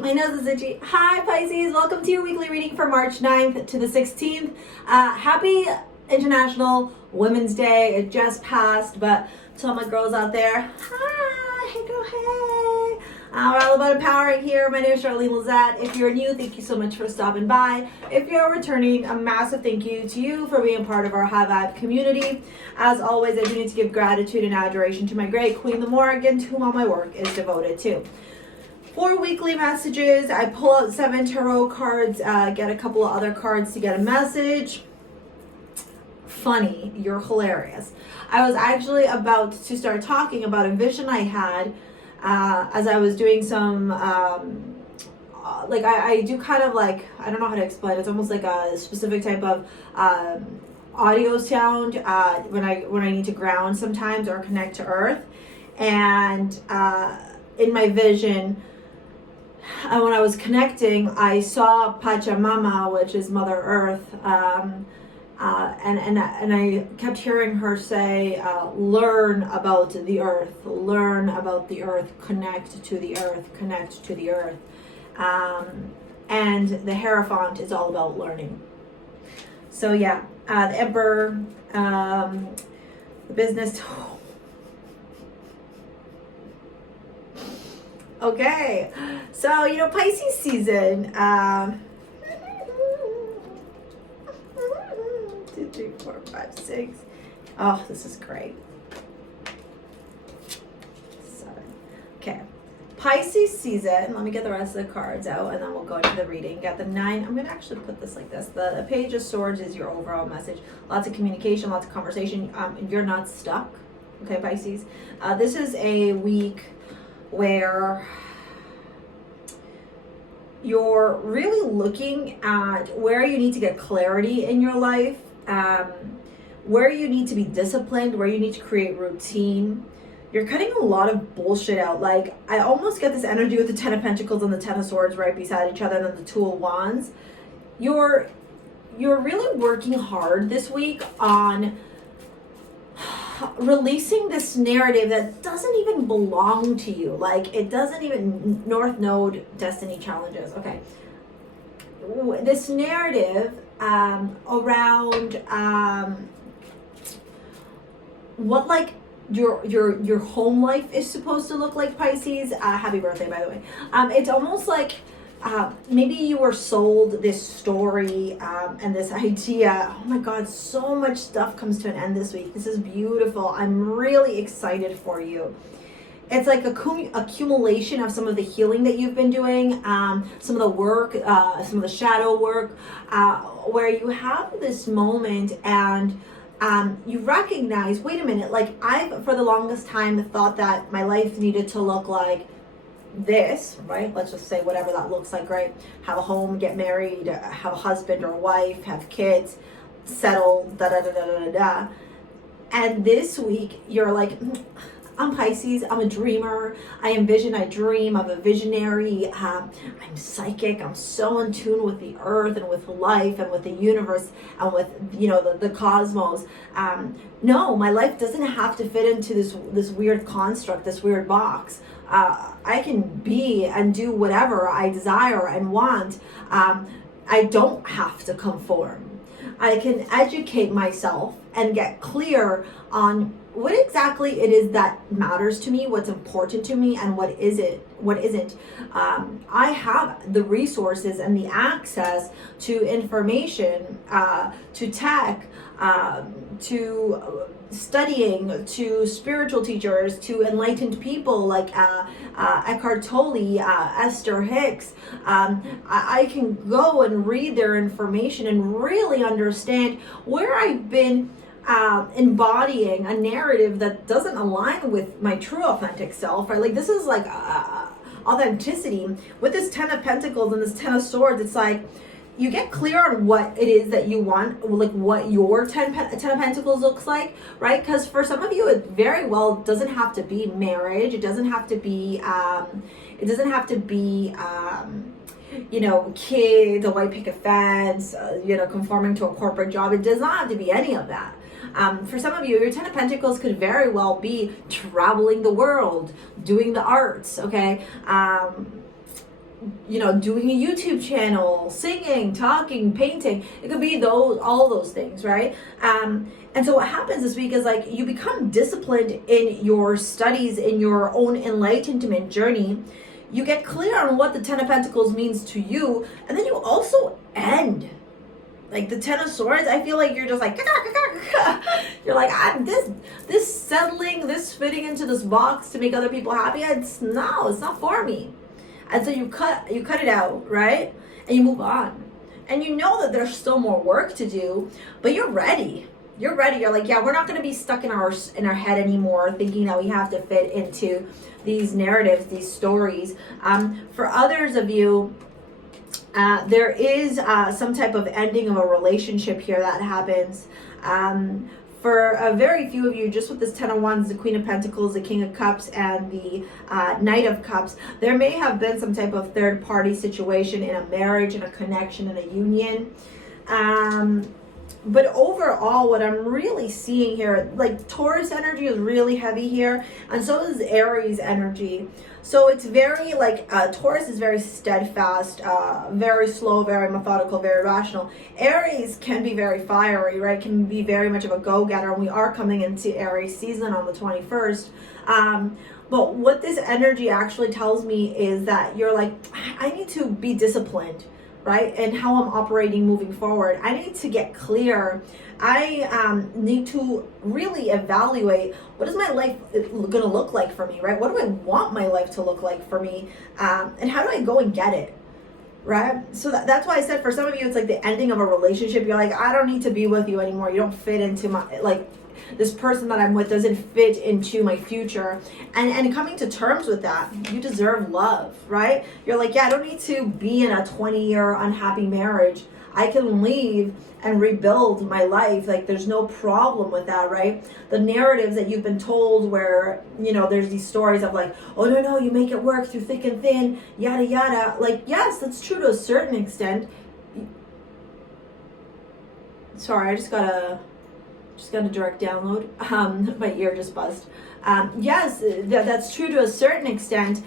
My nose is itchy. Hi Pisces, welcome to your weekly reading for March 9th to the 16th. Happy International Women's Day. It just passed, but to all my girls out there, hi, hey girl, hey. We're all about empowering here. My name is Charlene Lizette. If you're new, thank you so much for stopping by. If you're returning, a massive thank you to you for being part of our High Vibe community. As always, I do need to give gratitude and adoration to my great Queen, the Morrigan, to whom all my work is devoted to. For weekly messages, I pull out 7 tarot cards, get a couple of other cards to get a message. Funny, you're hilarious. I was actually about to start talking about a vision I had as I was doing some, I do kind of like, I don't know how to explain it. It's almost like a specific type of audio sound when I need to ground sometimes or connect to earth. And in my vision, when I was connecting, I saw Pachamama, which is Mother Earth, and I kept hearing her say, learn about the earth, connect to the earth, connect to the earth. And the Hierophant is all about learning. So yeah, the Emperor, the business. Okay, so Pisces season. 2, 3, 4, 5, 6. Oh, this is great. 7. Okay, Pisces season. Let me get the rest of the cards out, and then we'll go into the reading. Got the 9. I'm gonna actually put this like this. The Page of Swords is your overall message. Lots of communication, lots of conversation. You're not stuck. Okay, Pisces. This is a week where you're really looking at where you need to get clarity in your life, where you need to be disciplined, where you need to create routine. You're cutting a lot of bullshit out. Like, I almost get this energy with the 10 of Pentacles and the 10 of Swords right beside each other, and then the 2 of Wands. You're really working hard this week on releasing this narrative that doesn't even belong to you. Like, it doesn't even, North Node destiny challenges. Okay, this narrative around what like your home life is supposed to look like, Pisces. Happy birthday, by the way. It's almost like maybe you were sold this story and this idea. Oh my God, so much stuff comes to an end this week. This is beautiful. I'm really excited for you. It's like accumulation of some of the healing that you've been doing, some of the work, some of the shadow work, where you have this moment and you recognize, wait a minute, like I've for the longest time thought that my life needed to look like this, right? Let's just say whatever that looks like, right? Have a home, get married, have a husband or a wife, have kids, settle, da da da da da da. And this week you're like, I'm Pisces, I'm a dreamer, I envision, I dream, I'm a visionary, I'm psychic, I'm so in tune with the earth and with life and with the universe and with, the cosmos. No, my life doesn't have to fit into this weird construct, this weird box. I can be and do whatever I desire and want. I don't have to conform. I can educate myself and get clear on what exactly it is that matters to me, what's important to me, and what isn't. I have the resources and the access to information, to tech, to studying, to spiritual teachers, to enlightened people like Eckhart Tolle, Esther Hicks. I can go and read their information and really understand where I've been embodying a narrative that doesn't align with my true authentic self, right? Like, this is like authenticity. With this 10 of Pentacles and this 10 of Swords, it's like you get clear on what it is that you want, like what your 10 of Pentacles looks like, right? Because for some of you, it very well doesn't have to be marriage. It doesn't have to be, kids, a white picket fence, conforming to a corporate job. It does not have to be any of that. For some of you, your 10 of Pentacles could very well be traveling the world, doing the arts, okay? you know, doing a YouTube channel, singing, talking, painting. It could be all those things, right? And so what happens this week is like you become disciplined in your studies, in your own enlightenment journey. You get clear on what the Ten of Pentacles means to you, and then you also end. Like the Ten of Swords, I feel like you're just like, you're like, this settling, this fitting into this box to make other people happy, it's not for me. And so you cut it out, right? And you move on. And you know that there's still more work to do, but you're ready. You're ready. You're like, yeah, we're not going to be stuck in our head anymore, thinking that we have to fit into these narratives, these stories. For others of you, there is some type of ending of a relationship here that happens. For a very few of you, just with this Ten of Wands, the Queen of Pentacles, the King of Cups, and the Knight of Cups, there may have been some type of third-party situation in a marriage, in a connection, in a union. But overall, what I'm really seeing here, like Taurus energy is really heavy here, and so is Aries energy. So it's very like, Taurus is very steadfast, very slow, very methodical, very rational. Aries can be very fiery, right? Can be very much of a go-getter, and we are coming into Aries season on the 21st. But what this energy actually tells me is that you're like, I need to be disciplined, right? And how I'm operating moving forward. I need to get clear. I need to really evaluate, what is my life gonna look like for me, right? What do I want my life to look like for me? And how do I go and get it, right? So that's why I said for some of you, it's like the ending of a relationship. You're like, I don't need to be with you anymore. You don't fit into my, like, this person that I'm with doesn't fit into my future. And coming to terms with that, you deserve love, right? You're like, yeah, I don't need to be in a 20-year unhappy marriage. I can leave and rebuild my life. Like, there's no problem with that, right? The narratives that you've been told where, you know, there's these stories of like, oh, no, you make it work through thick and thin, yada, yada. Like, yes, that's true to a certain extent. Sorry, I just got a direct download. My ear just buzzed. Yes, that's true to a certain extent,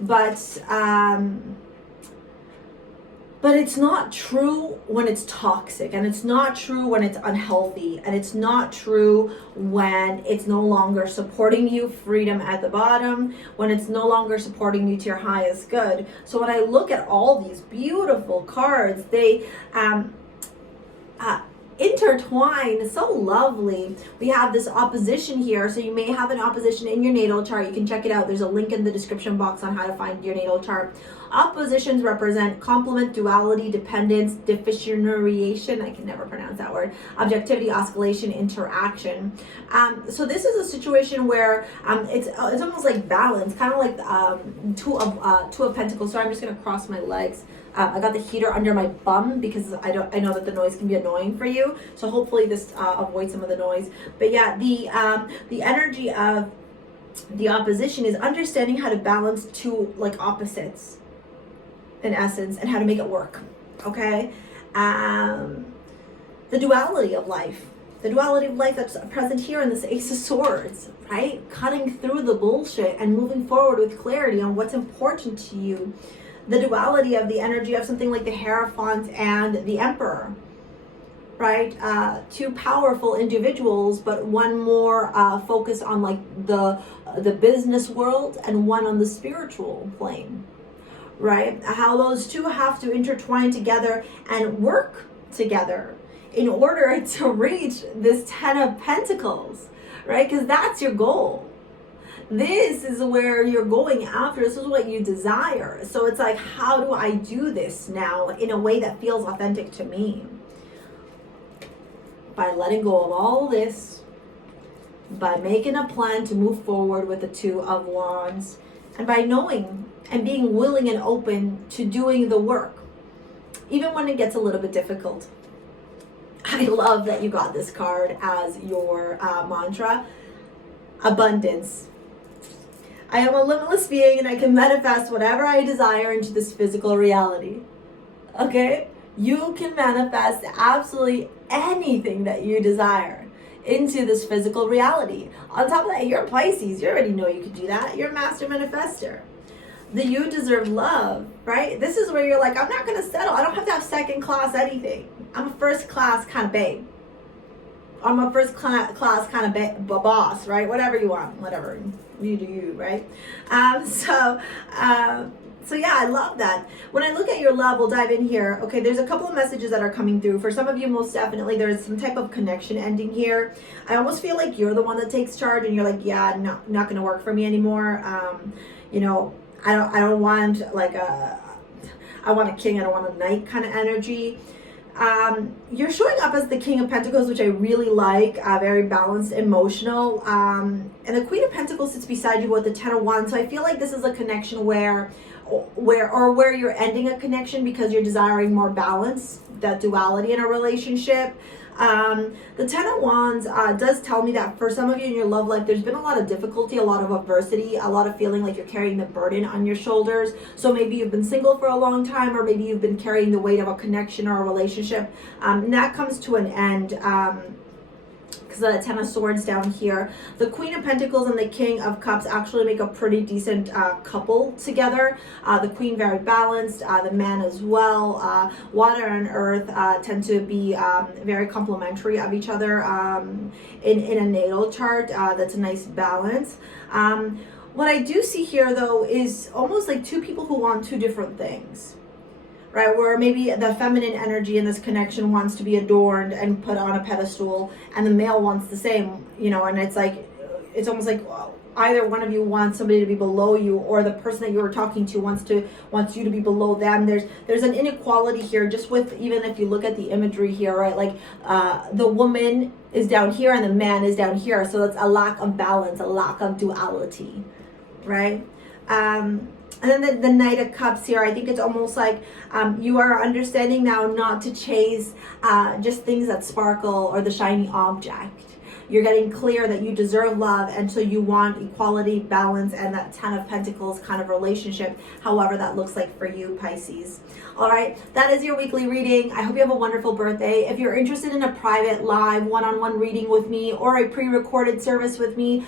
but it's not true when it's toxic, and it's not true when it's unhealthy, and it's not true when it's no longer supporting you, freedom at the bottom, when it's no longer supporting you to your highest good. So when I look at all these beautiful cards, they intertwine so lovely. We have this opposition here, so you may have an opposition in your natal chart. You can check it out. There's a link in the description box on how to find your natal chart. Oppositions represent complement, duality, dependence, deficienariation, I can never pronounce that word, objectivity, oscillation, interaction. So this is a situation where it's almost like balance, kind of like two of Pentacles. So I'm just going to cross my legs. I got the heater under my bum because I know that the noise can be annoying for you. So hopefully this avoids some of the noise. But yeah, the energy of the opposition is understanding how to balance two like opposites in essence, and how to make it work. Okay, the duality of life. The duality of life that's present here in this Ace of Swords, right? Cutting through the bullshit and moving forward with clarity on what's important to you. The duality of the energy of something like the Hierophant and the Emperor, right? Two powerful individuals, but one more focused on like the business world and one on the spiritual plane, right? How those two have to intertwine together and work together in order to reach this Ten of Pentacles, right? Because that's your goal. This is where you're going after. This is what you desire. So it's like, how do I do this now in a way that feels authentic to me? By letting go of all this, by making a plan to move forward with the Two of Wands, and by knowing and being willing and open to doing the work, even when it gets a little bit difficult. I love that you got this card as your mantra. Abundance. I am a limitless being and I can manifest whatever I desire into this physical reality. Okay? You can manifest absolutely anything that you desire into this physical reality. On top of that, you're a Pisces. You already know you can do that. You're a master manifester. that you deserve love, right? This is where you're like, I'm not going to settle. I don't have to have second class anything. I'm a first class kind of babe. I'm a first class kind of boss, right? Whatever you want, whatever you do, you, right? So yeah, I love that. When I look at your love, we'll dive in here. Okay, there's a couple of messages that are coming through. For some of you, most definitely, there's some type of connection ending here. I almost feel like you're the one that takes charge, and you're like, yeah, not going to work for me anymore. You know, I don't want like I want a king, I don't want a knight kind of energy. You're showing up as the King of Pentacles, which I really like, very balanced, emotional. And the Queen of Pentacles sits beside you with the Ten of Wands. So I feel like this is a connection where you're ending a connection because you're desiring more balance, that duality in a relationship. The Ten of Wands does tell me that for some of you in your love life, there's been a lot of difficulty, a lot of adversity, a lot of feeling like you're carrying the burden on your shoulders. So maybe you've been single for a long time, or maybe you've been carrying the weight of a connection or a relationship. And that comes to an end. Because the Ten of Swords down here, the Queen of Pentacles and the King of Cups actually make a pretty decent couple together. The Queen very balanced, the man as well. Water and Earth tend to be very complementary of each other in a natal chart. That's a nice balance. What I do see here though is almost like two people who want two different things. Right, where maybe the feminine energy in this connection wants to be adorned and put on a pedestal, and the male wants the same, you know, and it's like, it's almost like either one of you wants somebody to be below you, or the person that you were talking to wants you to be below them. There's an inequality here, just with, even if you look at the imagery here, right, like the woman is down here and the man is down here, so that's a lack of balance, a lack of duality, right? And then the Knight of Cups here, I think it's almost like you are understanding now not to chase just things that sparkle or the shiny object. You're getting clear that you deserve love, and so you want equality, balance, and that Ten of Pentacles kind of relationship, however that looks like for you, Pisces. All right, that is your weekly reading. I hope you have a wonderful birthday. If you're interested in a private live one-on-one reading with me, or a pre-recorded service with me,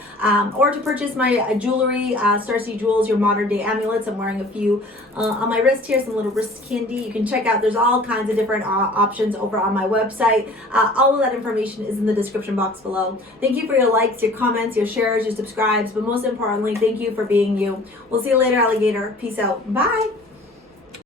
or to purchase my jewelry, STARSEA Jewels, your modern day amulets, I'm wearing a few on my wrist here, some little wrist candy. You can check out, there's all kinds of different options over on my website. All of that information is in the description box below. Thank you for your likes, your comments, your shares, your subscribes, but most importantly, thank you for being you. We'll see you later, alligator. Peace out. Bye.